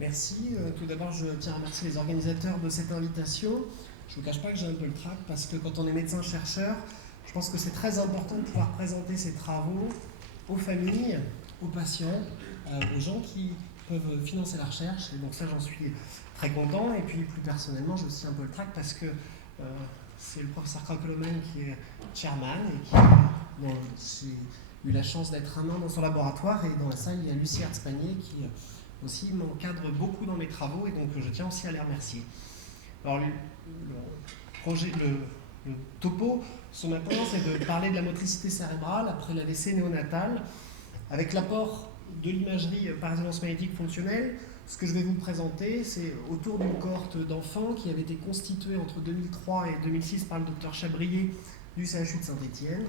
Merci. Tout d'abord, je tiens à remercier les organisateurs de cette invitation. Je ne vous cache pas que j'ai un peu le trac parce que quand on est médecin-chercheur, je pense que c'est très important de pouvoir présenter ces travaux aux familles, aux patients, aux gens qui peuvent financer la recherche. Et donc ça, j'en suis très content. Et puis plus personnellement, j'ai aussi un peu le trac parce que c'est le professeur Krakolomen qui est chairman et dont j'ai eu la chance d'être un an dans son laboratoire. Et dans la salle, il y a Lucie Hertzpanier qui aussi m'encadre beaucoup dans mes travaux et donc je tiens aussi à les remercier. Alors le topo ce matin, c'est de parler de la motricité cérébrale après l'AVC néonatal avec l'apport de l'imagerie par résonance magnétique fonctionnelle. Ce que je vais vous présenter, c'est autour d'une cohorte d'enfants qui avait été constituée entre 2003 et 2006 par le docteur Chabrier du CHU de Saint-Étienne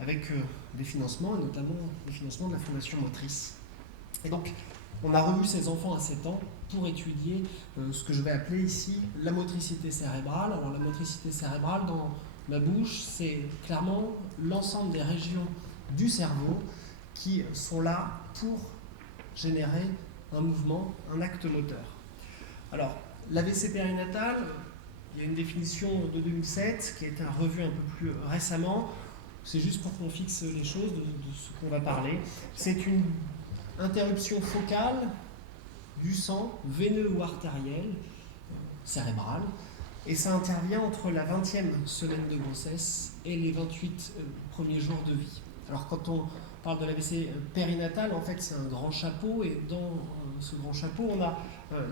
avec des financements et notamment des financements de la Fondation Motrice. Et donc, on a revu ces enfants à 7 ans pour étudier ce que je vais appeler ici la motricité cérébrale. Alors la motricité cérébrale, dans ma bouche, c'est clairement l'ensemble des régions du cerveau qui sont là pour générer un mouvement, un acte moteur. Alors, l'AVC périnatal, il y a une définition de 2007 qui a été revue un peu plus récemment. C'est juste pour qu'on fixe les choses de ce qu'on va parler. C'est une interruption focale du sang, veineux ou artériel, cérébral, et ça intervient entre la 20e semaine de grossesse et les 28 premiers jours de vie. Alors quand on parle de l'AVC périnatal, en fait c'est un grand chapeau, et dans ce grand chapeau on a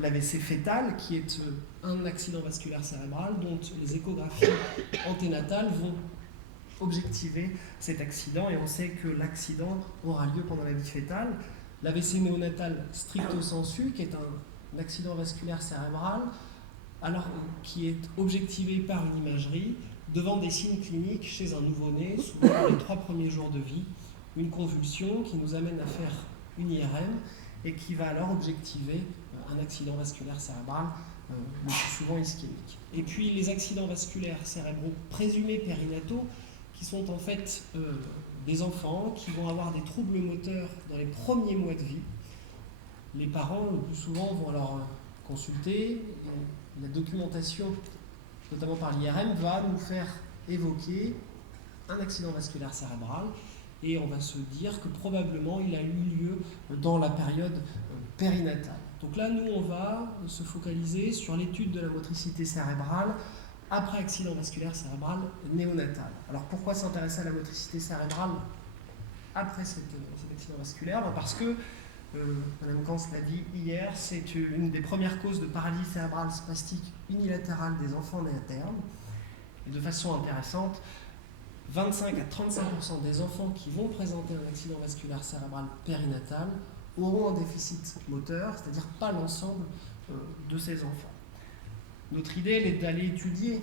l'AVC fœtal qui est un accident vasculaire cérébral dont les échographies anténatales vont objectiver cet accident, et on sait que l'accident aura lieu pendant la vie fœtale. L'AVC néonatal stricto sensu, qui est un accident vasculaire cérébral, alors qui est objectivé par une imagerie devant des signes cliniques chez un nouveau-né, souvent dans les 3 premiers jours de vie, une convulsion qui nous amène à faire une IRM et qui va alors objectiver un accident vasculaire cérébral, le plus souvent ischémique. Et puis les accidents vasculaires cérébraux présumés périnataux, qui sont en fait des enfants qui vont avoir des troubles moteurs dans les premiers mois de vie. Les parents, le plus souvent, vont alors consulter. Et la documentation, notamment par l'IRM, va nous faire évoquer un accident vasculaire cérébral, et on va se dire que probablement il a eu lieu dans la période périnatale. Donc là, nous, on va se focaliser sur l'étude de la motricité cérébrale après accident vasculaire cérébral néonatal. Alors pourquoi s'intéresser à la motricité cérébrale après cet accident vasculaire ? Parce que, Mme Kans l'a dit hier, c'est une des premières causes de paralysie cérébrale spastique unilatérale des enfants nés à terme. Et de façon intéressante, 25 à 35% des enfants qui vont présenter un accident vasculaire cérébral périnatal auront un déficit moteur, c'est-à-dire pas l'ensemble de ces enfants. Notre idée, elle est d'aller étudier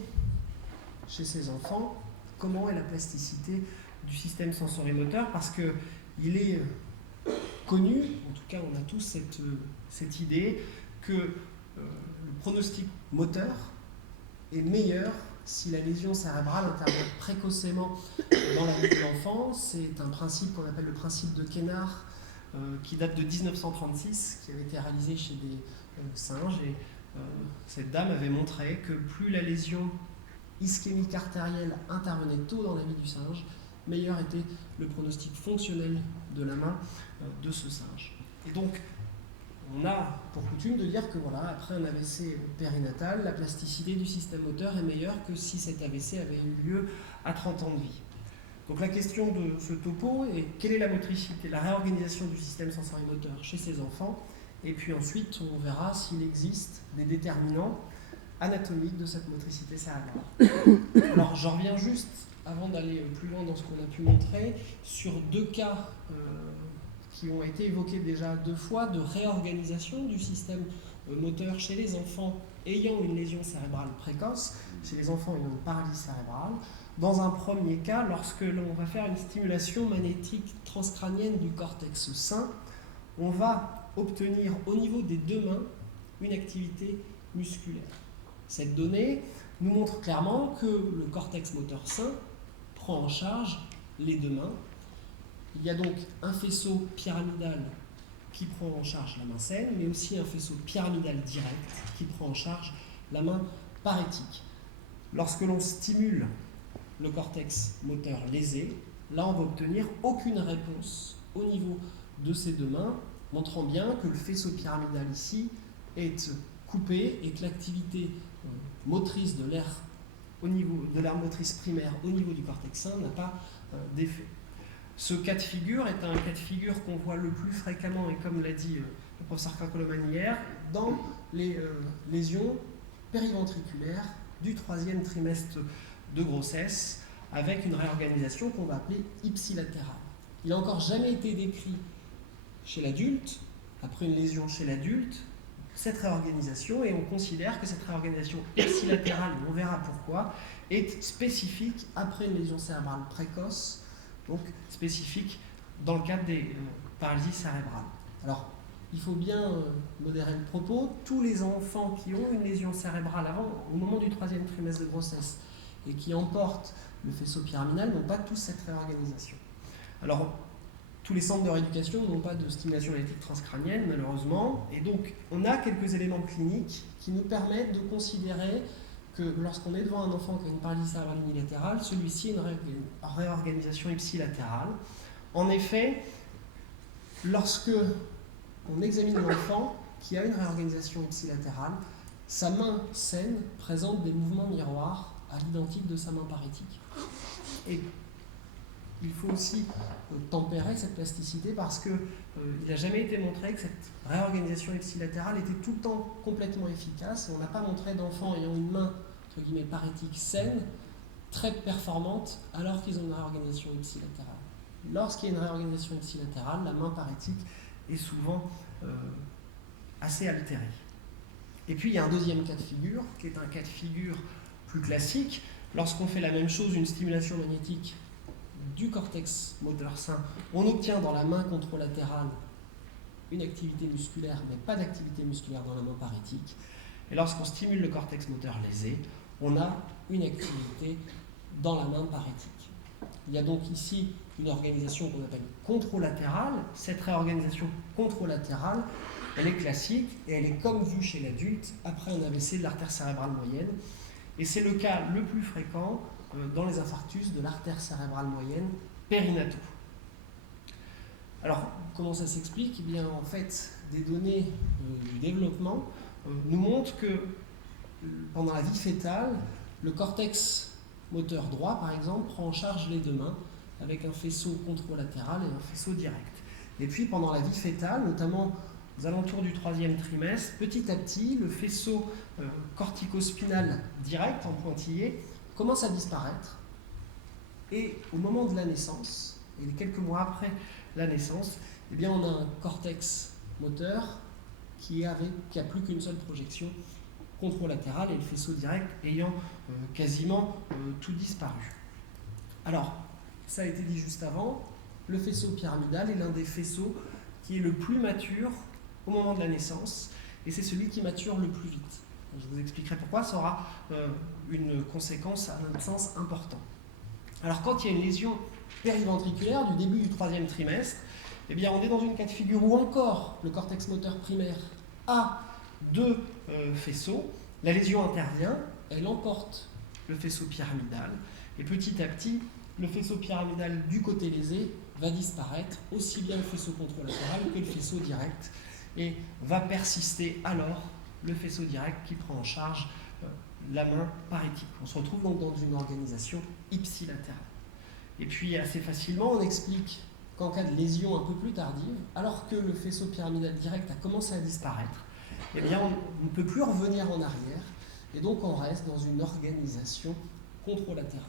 chez ces enfants comment est la plasticité du système sensorimoteur, parce qu'il est connu, en tout cas on a tous cette idée, que le pronostic moteur est meilleur si la lésion cérébrale intervient précocement dans la vie de l'enfant. C'est un principe qu'on appelle le principe de Kénard, qui date de 1936, qui avait été réalisé chez des singes, et cette dame avait montré que plus la lésion ischémique artérielle intervenait tôt dans la vie du singe, meilleur était le pronostic fonctionnel de la main de ce singe. Et donc, on a pour coutume de dire que voilà, après un AVC périnatal, la plasticité du système moteur est meilleure que si cet AVC avait eu lieu à 30 ans de vie. Donc la question de ce topo est quelle est la motricité, la réorganisation du système sensorimoteur chez ces enfants, et puis ensuite on verra s'il existe des déterminants anatomiques de cette motricité cérébrale. Alors j'en reviens juste, avant d'aller plus loin dans ce qu'on a pu montrer, sur 2 cas qui ont été évoqués déjà 2 fois de réorganisation du système moteur chez les enfants ayant une lésion cérébrale précoce, chez les enfants ayant une paralysie cérébrale. Dans un premier cas, lorsque l'on va faire une stimulation magnétique transcrânienne du cortex sain, on va obtenir au niveau des 2 mains une activité musculaire. Cette donnée nous montre clairement que le cortex moteur sain prend en charge les 2 mains. Il y a donc un faisceau pyramidal qui prend en charge la main saine, mais aussi un faisceau pyramidal direct qui prend en charge la main parétique. Lorsque l'on stimule le cortex moteur lésé, là on va obtenir aucune réponse au niveau de ces deux mains, montrant bien que le faisceau pyramidal ici est coupé et que l'activité motrice de l'aire au niveau de l'aire motrice primaire au niveau du cortex sain n'a pas d'effet. Ce cas de figure est un cas de figure qu'on voit le plus fréquemment, et comme l'a dit le professeur Krakoloman hier, dans les lésions périventriculaires du 3e trimestre de grossesse, avec une réorganisation qu'on va appeler ipsilatérale. Il n'a encore jamais été décrit chez l'adulte, après une lésion chez l'adulte, cette réorganisation, et on considère que cette réorganisation ipsilatérale, et on verra pourquoi, est spécifique après une lésion cérébrale précoce, donc spécifique dans le cadre des paralysies cérébrales. Alors, il faut bien modérer le propos. Tous les enfants qui ont une lésion cérébrale au moment du 3e trimestre de grossesse et qui emportent le faisceau pyramidal n'ont pas tous cette réorganisation. Alors, tous les centres de rééducation n'ont pas de stimulation électrique transcrânienne, malheureusement, et donc on a quelques éléments cliniques qui nous permettent de considérer que lorsqu'on est devant un enfant qui a une paralysie cérébrale unilatérale, celui-ci a une réorganisation ipsilatérale. En effet, lorsque on examine l'enfant qui a une réorganisation ipsilatérale, sa main saine présente des mouvements miroirs à l'identique de sa main parétique. Et il faut aussi tempérer cette plasticité parce qu'il n'a jamais été montré que cette réorganisation ipsilatérale était tout le temps complètement efficace. On n'a pas montré d'enfants ayant une main entre guillemets parétique saine, très performante, alors qu'ils ont une réorganisation ipsilatérale. Lorsqu'il y a une réorganisation ipsilatérale, la main parétique est souvent assez altérée. Et puis il y a un deuxième cas de figure, qui est un cas de figure plus classique. Lorsqu'on fait la même chose, une stimulation magnétique du cortex moteur sain, on obtient dans la main contralatérale une activité musculaire, mais pas d'activité musculaire dans la main parétique. Et lorsqu'on stimule le cortex moteur lésé, on a une activité dans la main parétique. Il y a donc ici une organisation qu'on appelle contralatérale. Cette réorganisation contralatérale, elle est classique et elle est comme vue chez l'adulte après un AVC de l'artère cérébrale moyenne. Et c'est le cas le plus fréquent dans les infarctus de l'artère cérébrale moyenne périnataux. Alors, comment ça s'explique ? Eh bien, en fait, des données du développement nous montrent que pendant la vie fœtale, le cortex moteur droit, par exemple, prend en charge les deux mains avec un faisceau contralatéral et un faisceau direct. Et puis, pendant la vie fœtale, notamment aux alentours du 3e trimestre, petit à petit, le faisceau corticospinal direct en pointillé commence à disparaître. Et au moment de la naissance, et quelques mois après la naissance, eh bien, on a un cortex moteur qui a plus qu'une seule projection contralatérale et le faisceau direct ayant quasiment tout disparu. Alors, ça a été dit juste avant, le faisceau pyramidal est l'un des faisceaux qui est le plus mature au moment de la naissance, et c'est celui qui mature le plus vite. Je vous expliquerai pourquoi, ça aura une conséquence à notre sens important. Alors quand il y a une lésion périventriculaire du début du 3e trimestre, eh bien on est dans une cas de figure où encore le cortex moteur primaire a deux faisceaux, la lésion intervient, elle emporte le faisceau pyramidal, et petit à petit, le faisceau pyramidal du côté lésé va disparaître, aussi bien le faisceau contralatéral que le faisceau direct, et va persister alors le faisceau direct qui prend en charge la main parétique. On se retrouve donc dans une organisation ipsilatérale. Et puis assez facilement, on explique qu'en cas de lésion un peu plus tardive, alors que le faisceau pyramidal direct a commencé à disparaître, eh bien on ne peut plus revenir en arrière, et donc on reste dans une organisation contralatérale.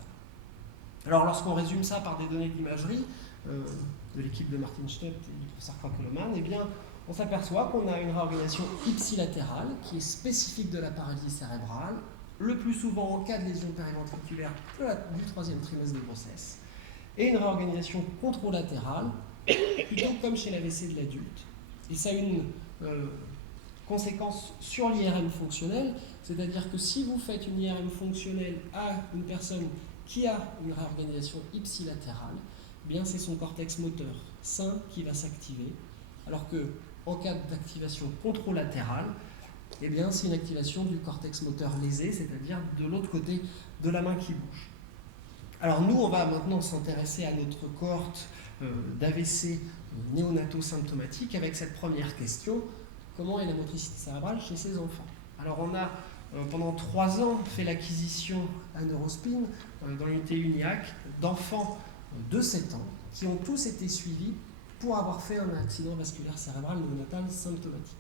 Alors lorsqu'on résume ça par des données d'imagerie de l'équipe de Martin Stutt et du professeur Krakoloman, eh bien on s'aperçoit qu'on a une réorganisation ipsilatérale qui est spécifique de la paralysie cérébrale, le plus souvent en cas de lésion périventriculaire du 3e trimestre de grossesse, et une réorganisation contralatérale, plutôt comme chez l'AVC de l'adulte. Et ça a une conséquence sur l'IRM fonctionnel, c'est-à-dire que si vous faites une IRM fonctionnelle à une personne qui a une réorganisation ipsilatérale, eh bien c'est son cortex moteur sain qui va s'activer, alors que en cas d'activation contralatérale, eh bien, c'est une activation du cortex moteur lésé, c'est-à-dire de l'autre côté de la main qui bouge. Alors nous, on va maintenant s'intéresser à notre cohorte d'AVC néonataux symptomatiques avec cette première question: comment est la motricité cérébrale chez ces enfants? Alors on a pendant 3 ans fait l'acquisition à Neurospin, dans l'unité UNIAC, d'enfants de 7 ans qui ont tous été suivis pour avoir fait un accident vasculaire cérébral néonatal symptomatique.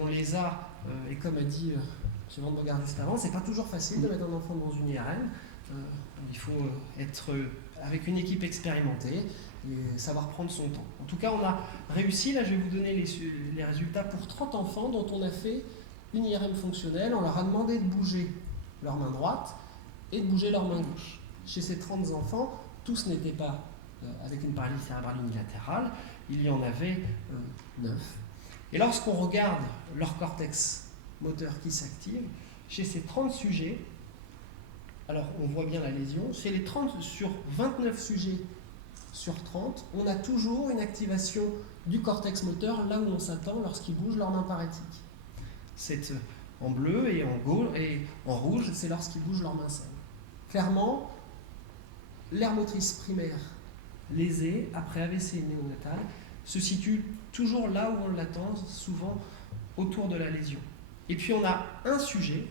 On les a, et comme a dit M. Van Bogart juste avant, c'est pas toujours facile de mettre un enfant dans une IRM. Il faut être avec une équipe expérimentée et savoir prendre son temps. En tout cas, on a réussi. Là, je vais vous donner les résultats pour 30 enfants dont on a fait une IRM fonctionnelle. On leur a demandé de bouger leur main droite et de bouger leur main gauche. Chez ces 30 enfants, tous n'étaient pas avec une paralysie cérébrale unilatérale. Il y en avait 9. Et lorsqu'on regarde leur cortex moteur qui s'active, chez ces 30 sujets, alors on voit bien la lésion, chez les 30 sur 29 sujets sur 30, on a toujours une activation du cortex moteur là où on s'attend lorsqu'ils bougent leur main parétique. C'est en bleu et en rouge, c'est lorsqu'ils bougent leur main saine. Clairement, l'aire motrice primaire lésée après AVC néonatal se situe toujours là où on l'attend, souvent autour de la lésion. Et puis on a un sujet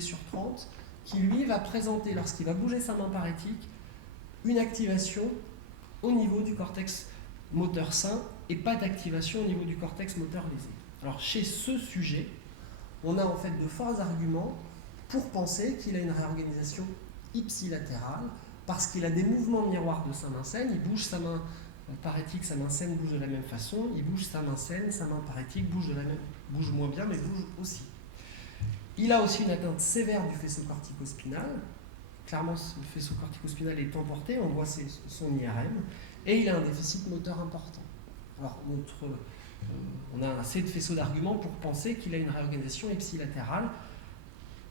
sur 30, qui lui va présenter, lorsqu'il va bouger sa main parétique, une activation au niveau du cortex moteur sain et pas d'activation au niveau du cortex moteur lésé. Alors chez ce sujet, on a en fait de forts arguments pour penser qu'il a une réorganisation ipsilatérale, parce qu'il a des mouvements miroirs de sa main saine, il bouge sa main parétique, sa main saine bouge de la même façon, il bouge sa main saine, sa main parétique bouge moins bien, mais bouge aussi. Il a aussi une atteinte sévère du faisceau corticospinal. Clairement, le faisceau corticospinal est emporté, on voit son IRM, et il a un déficit moteur important. Alors, on a assez de faisceaux d'arguments pour penser qu'il a une réorganisation ipsilatérale.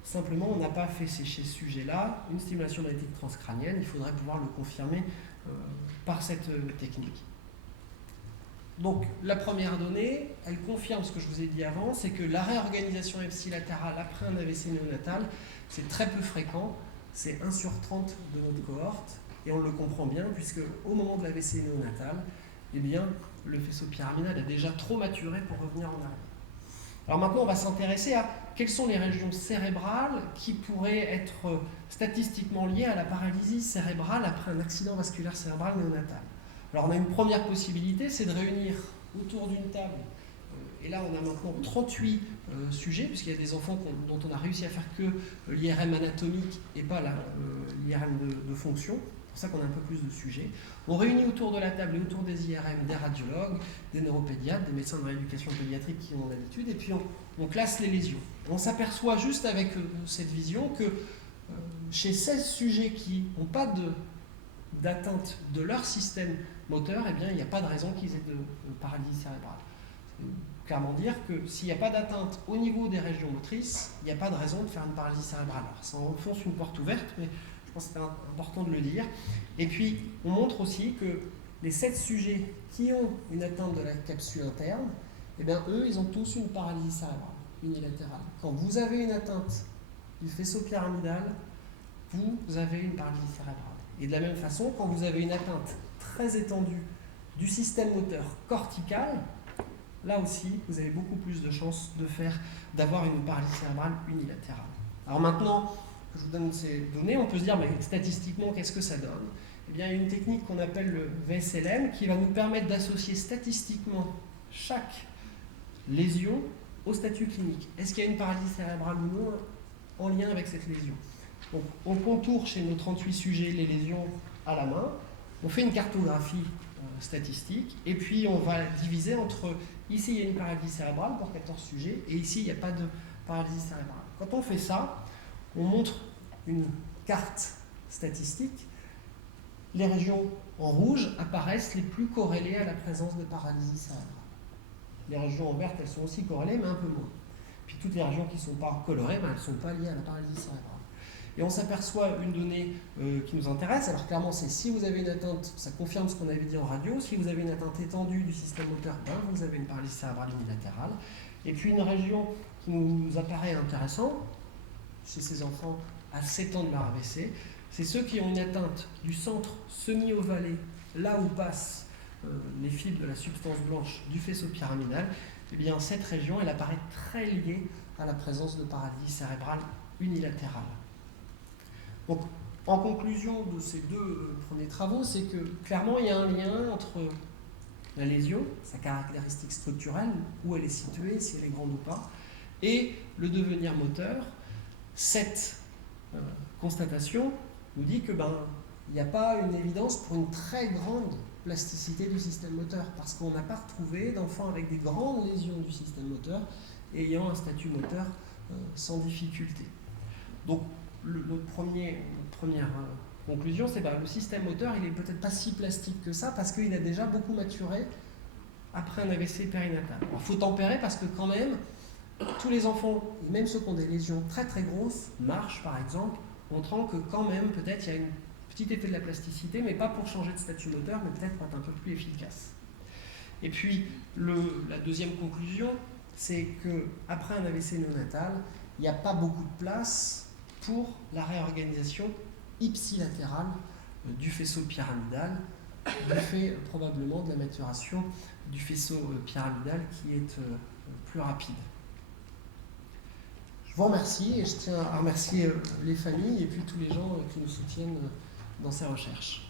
Simplement, on n'a pas fait chez ce sujet-là une stimulation magnétique transcrânienne. Il faudrait pouvoir le confirmer par cette technique. Donc, la première donnée, elle confirme ce que je vous ai dit avant, c'est que la réorganisation ipsilatérale après un AVC néonatal, c'est très peu fréquent, c'est 1 sur 30 de notre cohorte, et on le comprend bien, puisque au moment de l'AVC néonatal, eh bien, le faisceau pyramidal a déjà trop maturé pour revenir en arrière. Alors maintenant, on va s'intéresser à quelles sont les régions cérébrales qui pourraient être statistiquement liées à la paralysie cérébrale après un accident vasculaire cérébral néonatal. Alors on a une première possibilité, c'est de réunir autour d'une table, et là on a maintenant 38 sujets, puisqu'il y a des enfants dont on a réussi à faire que l'IRM anatomique et pas l'IRM de fonction, c'est pour ça qu'on a un peu plus de sujets. On réunit autour de la table et autour des IRM des radiologues, des neuropédiatres, des médecins de rééducation pédiatrique qui ont l'habitude, et puis on classe les lésions. On s'aperçoit juste avec cette vision que chez 16 sujets qui n'ont pas d'atteinte de leur système moteur, eh bien, il n'y a pas de raison qu'ils aient de paralysie cérébrale. Clairement dire que s'il n'y a pas d'atteinte au niveau des régions motrices, il n'y a pas de raison de faire une paralysie cérébrale. Alors, ça enfonce une porte ouverte, mais je pense que c'est important de le dire. Et puis, on montre aussi que les 7 sujets qui ont une atteinte de la capsule interne, eh bien, eux, ils ont tous une paralysie cérébrale unilatérale. Quand vous avez une atteinte du faisceau pyramidal, vous avez une paralysie cérébrale. Et de la même façon, quand vous avez une atteinte très étendue du système moteur cortical, là aussi, vous avez beaucoup plus de chances d'avoir une paralysie cérébrale unilatérale. Alors maintenant que je vous donne ces données, on peut se dire, mais statistiquement, qu'est-ce que ça donne? Eh bien, il y a une technique qu'on appelle le VSLM qui va nous permettre d'associer statistiquement chaque lésion au statut clinique. Est-ce qu'il y a une paralysie cérébrale ou non en lien avec cette lésion? Donc, on contourne chez nos 38 sujets les lésions à la main, on fait une cartographie statistique, et puis on va diviser entre, ici il y a une paralysie cérébrale pour 14 sujets, et ici il n'y a pas de paralysie cérébrale. Quand on fait ça, on montre une carte statistique. Les régions en rouge apparaissent les plus corrélées à la présence de paralysie cérébrale. Les régions en vert, elles sont aussi corrélées, mais un peu moins. Puis toutes les régions qui ne sont pas colorées, elles ne sont pas liées à la paralysie cérébrale. Et on s'aperçoit une donnée qui nous intéresse. Alors clairement, c'est si vous avez une atteinte, ça confirme ce qu'on avait dit en radio, si vous avez une atteinte étendue du système moteur, ben, vous avez une paralysie cérébrale unilatérale. Et puis une région qui nous apparaît intéressante chez ces enfants à 7 ans de leur AVC, c'est ceux qui ont une atteinte du centre semi-ovalé, là où passent les fibres de la substance blanche du faisceau pyramidal. Eh bien, cette région, elle apparaît très liée à la présence de paralysie cérébrale unilatérale. Donc, en conclusion de ces deux premiers travaux, c'est que clairement, il y a un lien entre la lésion, sa caractéristique structurelle, où elle est située, si elle est grande ou pas, et le devenir moteur. Cette constatation nous dit que il n'y a pas une évidence pour une très grande plasticité du système moteur, parce qu'on n'a pas retrouvé d'enfants avec des grandes lésions du système moteur ayant un statut moteur sans difficulté. Donc, notre première conclusion, c'est que le système moteur, il n'est peut-être pas si plastique que ça, parce qu'il a déjà beaucoup maturé après un AVC périnatal. Alors, il faut tempérer, parce que quand même, tous les enfants, même ceux qui ont des lésions très très grosses, marchent par exemple, montrant que quand même, peut-être, il y a un petit effet de la plasticité, mais pas pour changer de statut moteur, mais peut-être pour être un peu plus efficace. Et puis, la deuxième conclusion, c'est qu'après un AVC néonatal, il n'y a pas beaucoup de place pour la réorganisation ipsilatérale du faisceau pyramidal, du fait probablement de la maturation du faisceau pyramidal qui est plus rapide. Je vous remercie et je tiens à remercier les familles et puis tous les gens qui nous soutiennent dans ces recherches.